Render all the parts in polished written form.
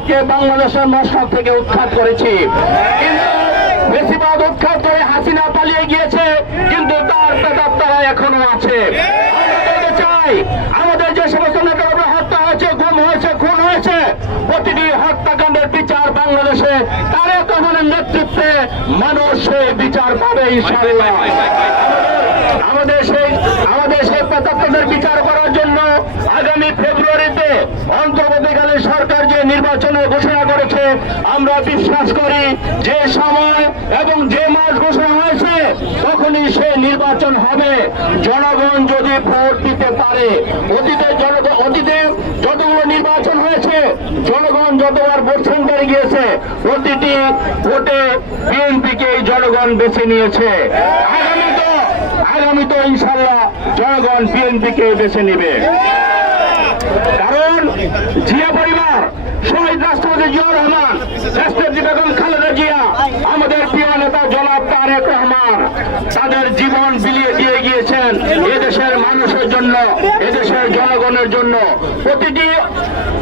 ফেসিবাদকে বাংলাদেশের মশরফ থেকে উৎখাত করেছি, কিন্তু ফেসিবাদ উৎখাত করে হাসিনা পালিয়ে গিয়েছে, কিন্তু তার প্রেতাত্মারা এখনো আছে। আমরা বলতে চাই, আমাদের যে সমস্ত নেতার উপর হত্যা হয়েছে, গুম হয়েছে, খুন হয়েছে, প্রতিটি হত্যাকাণ্ডের বিচার বাংলাদেশে তারেক রহমানের নেতৃত্বে মানুষ সেই বিচার পাবে ইনশাআল্লাহ। আমাদের সেই প্রেতাত্মাদের বিচার করার জন্য আগামী ফেব্রুয়ারিতে অন্তর্বর্তীকালীন সরকার যে নির্বাচনের ঘোষণা করেছে, আমরা বিশ্বাস করি যে সময় এবং যে মাস ঘোষণা হয়েছে তখনই সে নির্বাচন হবে। জনগণ যদি ভোট দিতে পারে, অতীতে যতগুলো নির্বাচন হয়েছে জনগণ যতবার ভোট সেন্টারে গিয়েছে প্রতিটি ভোটে বিএনপিকে জনগণ বেছে নিয়েছে। আগামী তো ইনশাল্লাহ জনগণ বিএনপিকে বেছে নেবে, কারণ জিয়া পরিবার, শহীদ রাষ্ট্রপতি জিয়াউর রহমান, রাষ্ট্রপতি বেগম খালেদা জিয়া, আমাদের প্রিয় নেতা জনাব তারেক রহমান তাদের জীবন বিলিয়ে দিয়ে গিয়েছেন এদেশের মানুষের জন্য, এদেশের জনগণের জন্য।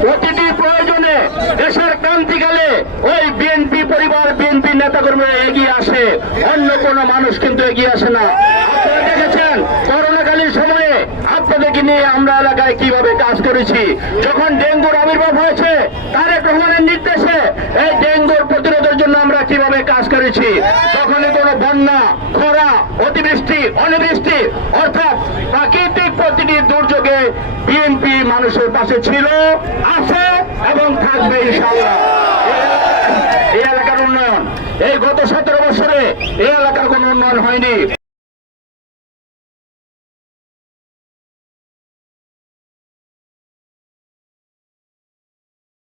প্রতিটি প্রয়োজনে দেশের ক্রান্তিকালে ওই বিএনপি পরিবার, বিএনপি নেতাকর্মীরা এগিয়ে আসে, অন্য কোনো মানুষ কিন্তু এগিয়ে আসে না। আপনারা দেখেছেন করোনাকালীন সময়ে আপনাদেরকে নিয়ে আমরা এলাকায় কিভাবে কাজ করেছি। যখন ডেঙ্গুর আবির্ভাব হয়েছে তারেক রহমানের নির্দেশে এই ডেঙ্গুর প্রতিরোধের জন্য আমরা কিভাবে কাজ করেছি। যখনই কোনো বন্যা, খরা, অতিবৃষ্টি, অনাবৃষ্টি অর্থাৎ প্রাকৃতিক প্রতিটি দুর্যোগে বিএনপি মানুষের পাশে ছিল, আছে এবং থাকবে ইনশাআল্লাহ। এই এলাকার উন্নয়ন, এই গত 17 বছরে এই এলাকার কোনো উন্নয়ন হয়নি।